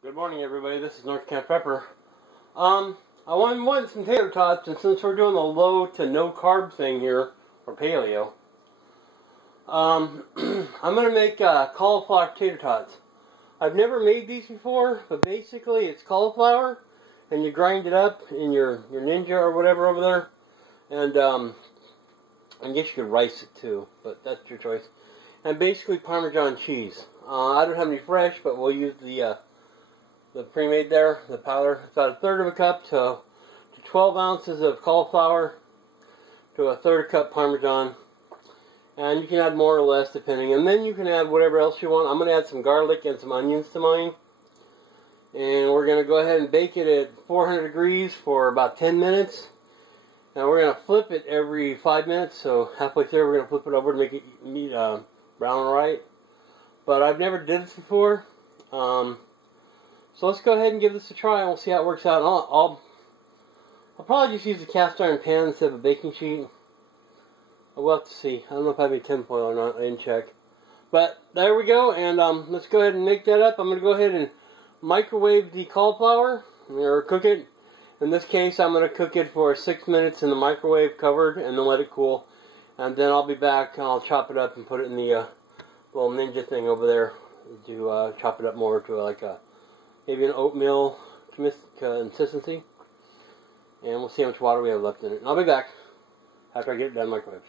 Good morning, everybody. This is North Camp Pepper. I wanted some tater tots, and since we're doing the low to no carb thing here, or paleo, I'm gonna make cauliflower tater tots. I've never made these before, but basically it's cauliflower, and you grind it up in your Ninja or whatever over there, and I guess you could rice it too, but that's your choice. And basically Parmesan cheese. I don't have any fresh, but we'll use the pre-made there, the powder. It's about 1/3 of a cup to 12 ounces of cauliflower to 1/3 cup Parmesan. And you can add more or less depending. And then you can add whatever else you want. I'm going to add some garlic and some onions to mine. And we're going to go ahead and bake it at 400 degrees for about 10 minutes. And we're going to flip it every 5 minutes. So halfway through we're going to flip it over to make it brown and right. But I've never did this before. So let's go ahead and give this a try, and we'll see how it works out. I'll probably just use a cast iron pan instead of a baking sheet. We'll have to see. I don't know if I have any tinfoil or not. I didn't check. But there we go, and let's go ahead and make that up. I'm going to go ahead and microwave the cauliflower, or cook it. In this case, I'm going to cook it for 6 minutes in the microwave covered, and then let it cool. And then I'll be back, and I'll chop it up and put it in the little Ninja thing over there to chop it up more to like a maybe an oatmeal consistency. And we'll see how much water we have left in it. And I'll be back after I get it done microwave.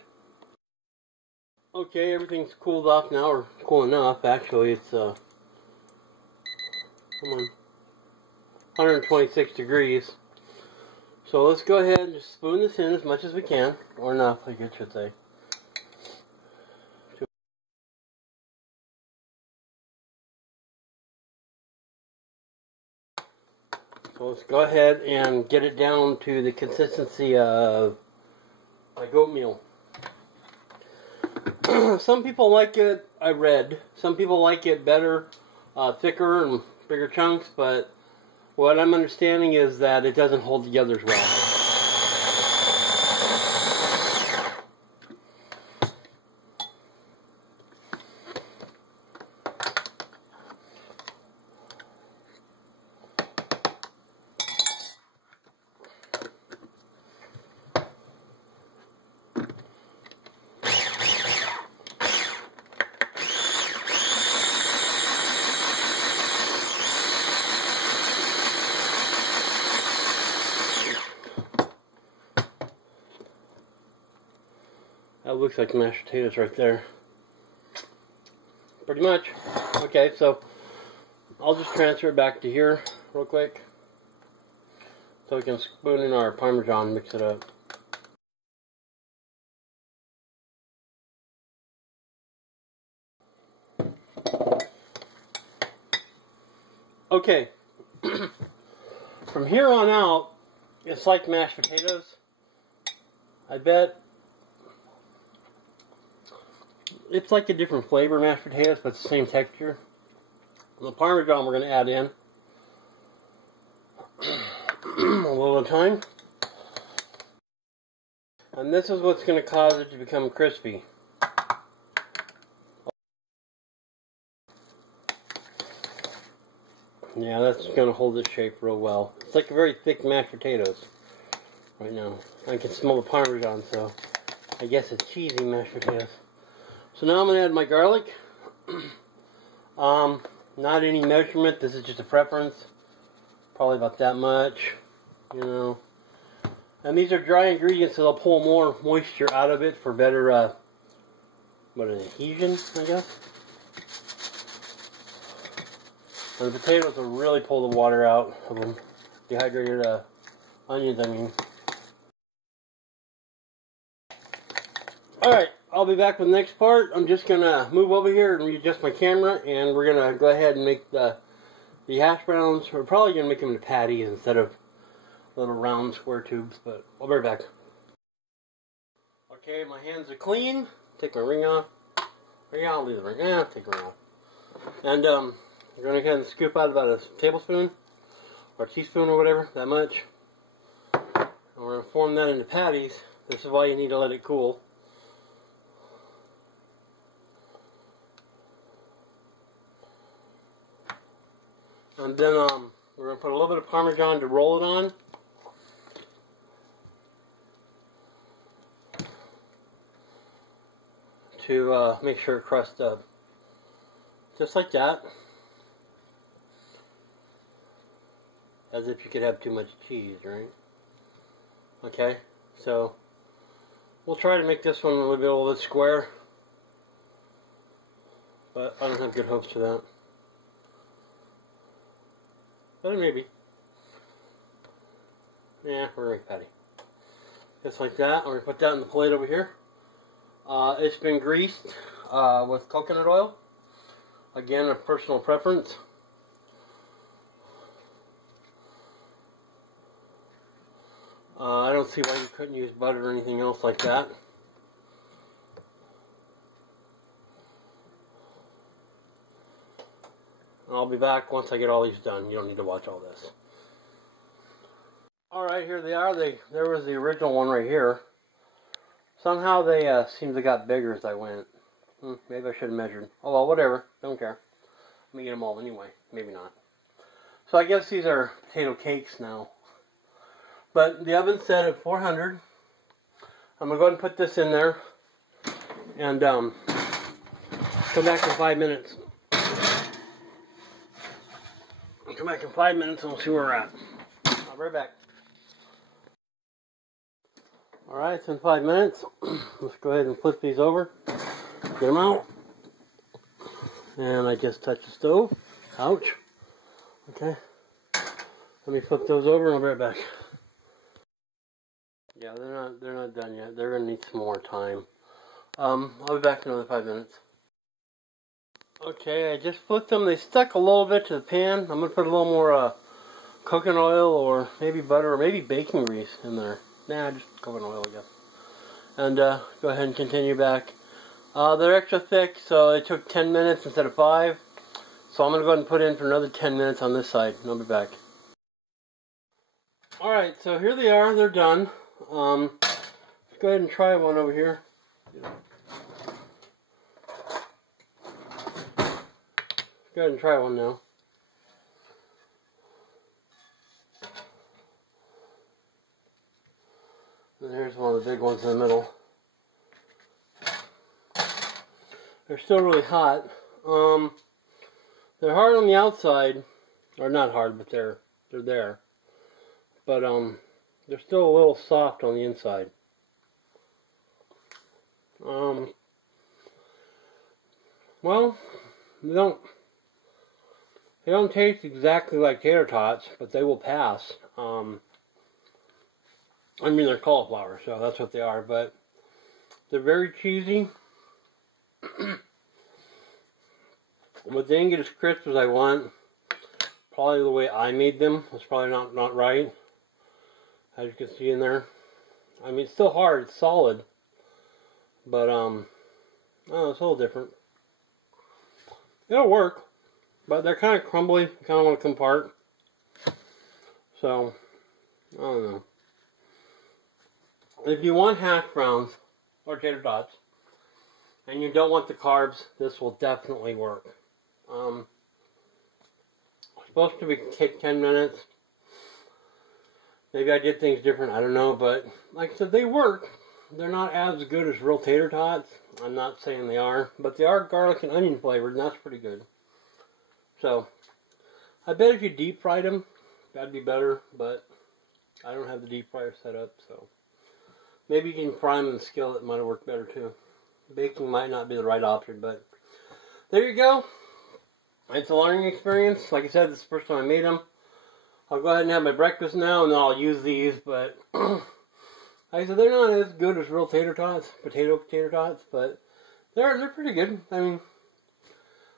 Okay, everything's cooled off now, or cool enough. Actually, it's 126 degrees. So let's go ahead and just spoon this in as much as we can, or enough, I guess I should say. So let's go ahead and get it down to the consistency of like oatmeal. Some people like it, I read, some people like it better, thicker and bigger chunks, but what I'm understanding is that it doesn't hold together as well. That looks like mashed potatoes right there. Pretty much. Okay, so I'll just transfer it back to here real quick so we can spoon in our Parmesan and mix it up. Okay. From here on out, it's like mashed potatoes. I bet it's like a different flavor mashed potatoes, but it's the same texture. The Parmesan we're going to add in a little at a time. And this is what's going to cause it to become crispy. Yeah, that's going to hold its shape real well. It's like a very thick mashed potatoes right now. I can smell the Parmesan, so I guess it's cheesy mashed potatoes. So now I'm going to add my garlic. Not any measurement, this is just a preference. Probably about that much, you know. And these are dry ingredients, so they'll pull more moisture out of it for better, adhesion, I guess. And the potatoes will really pull the water out of them. Dehydrated onions, I mean. Alright, I'll be back with the next part. I'm just going to move over here and readjust my camera, and we're going to go ahead and make the hash browns. We're probably going to make them into patties instead of little round square tubes, but I'll be right back. Okay, my hands are clean. Take my ring off. Yeah, I'll leave the ring. Yeah, take the ring off. And we're going to go ahead and scoop out about a tablespoon or a teaspoon or whatever, that much. And we're going to form that into patties. This is why you need to let it cool. And then we're going to put a little bit of Parmesan to roll it on. To make sure it crusts up. Just like that. As if you could have too much cheese, right? Okay, so we'll try to make this one a little bit square. But I don't have good hopes for that. But maybe. Yeah, we're going to make patty. Just like that. I'm going to put that in the plate over here. It's been greased with coconut oil. Again, a personal preference. I don't see why you couldn't use butter or anything else like that. And I'll be back once I get all these done. You don't need to watch all this. Alright, here they are. There was the original one right here. Somehow they seem to got bigger as I went. Maybe I should have measured. Oh well, whatever. Don't care. I'm going to eat them all anyway. Maybe not. So I guess these are potato cakes now. But the oven's set at 400. I'm going to go ahead and put this in there. And come back in 5 minutes. I'll come back in 5 minutes and we'll see where we're at. I'll be right back. Alright, it's been 5 minutes. Let's go ahead and flip these over. Get them out. And I just touched the stove. Ouch. Okay. Let me flip those over and I'll be right back. Yeah, they're not done yet. They're gonna need some more time. I'll be back in another 5 minutes. Okay, I just flipped them. They stuck a little bit to the pan. I'm gonna put a little more coconut oil or maybe butter or maybe bacon grease in there. Nah, just coconut oil, I guess. And go ahead and continue back. They're extra thick, so it took 10 minutes instead of 5. So I'm going to go ahead and put in for another 10 minutes on this side, and I'll be back. Alright, so here they are. They're done. Let's go ahead and try one over here. Go ahead and try one now. And here's one of the big ones in the middle. They're still really hot. They're hard on the outside, or not hard, but they're there. But they're still a little soft on the inside. Well, they don't taste exactly like tater tots, but they will pass. I mean, they're cauliflower, so that's what they are, but they're very cheesy. But they didn't get as crisp as I want. Probably the way I made them was probably not right. As you can see in there. I mean, it's still hard, it's solid. But, oh, it's a little different. It'll work. But they're kind of crumbly. You kind of want to come apart. So, I don't know. If you want hash browns or tater tots, and you don't want the carbs, this will definitely work. Supposed to take 10 minutes. Maybe I did things different, I don't know, but like I said, they work. They're not as good as real tater tots. I'm not saying they are, but they are garlic and onion flavored, and that's pretty good. So, I bet if you deep fried them, that'd be better, but I don't have the deep fryer set up, so maybe you can fry them in the skillet. It might have worked better too. Baking might not be the right option, but there you go. It's a learning experience. Like I said, this is the first time I made them. I'll go ahead and have my breakfast now, and then I'll use these, but like I said, they're not as good as real tater tots, potato tater tots, but they're pretty good. I mean,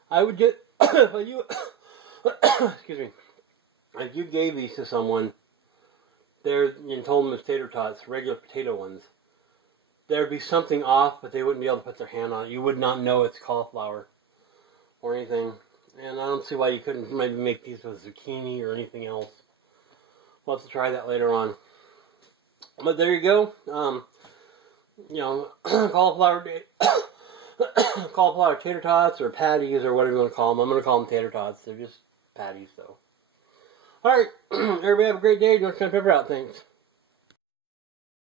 I would get, if you, excuse me, if you gave these to someone, and told them it's tater tots, regular potato ones, there'd be something off, but they wouldn't be able to put their hand on it. You would not know it's cauliflower or anything. And I don't see why you couldn't maybe make these with zucchini or anything else. We'll have to try that later on. But there you go. You know, cauliflower tater tots or patties or whatever you want to call them. I'm going to call them tater tots. They're just patties, though. Alright, everybody have a great day. North Carolina Pepper out. Thanks.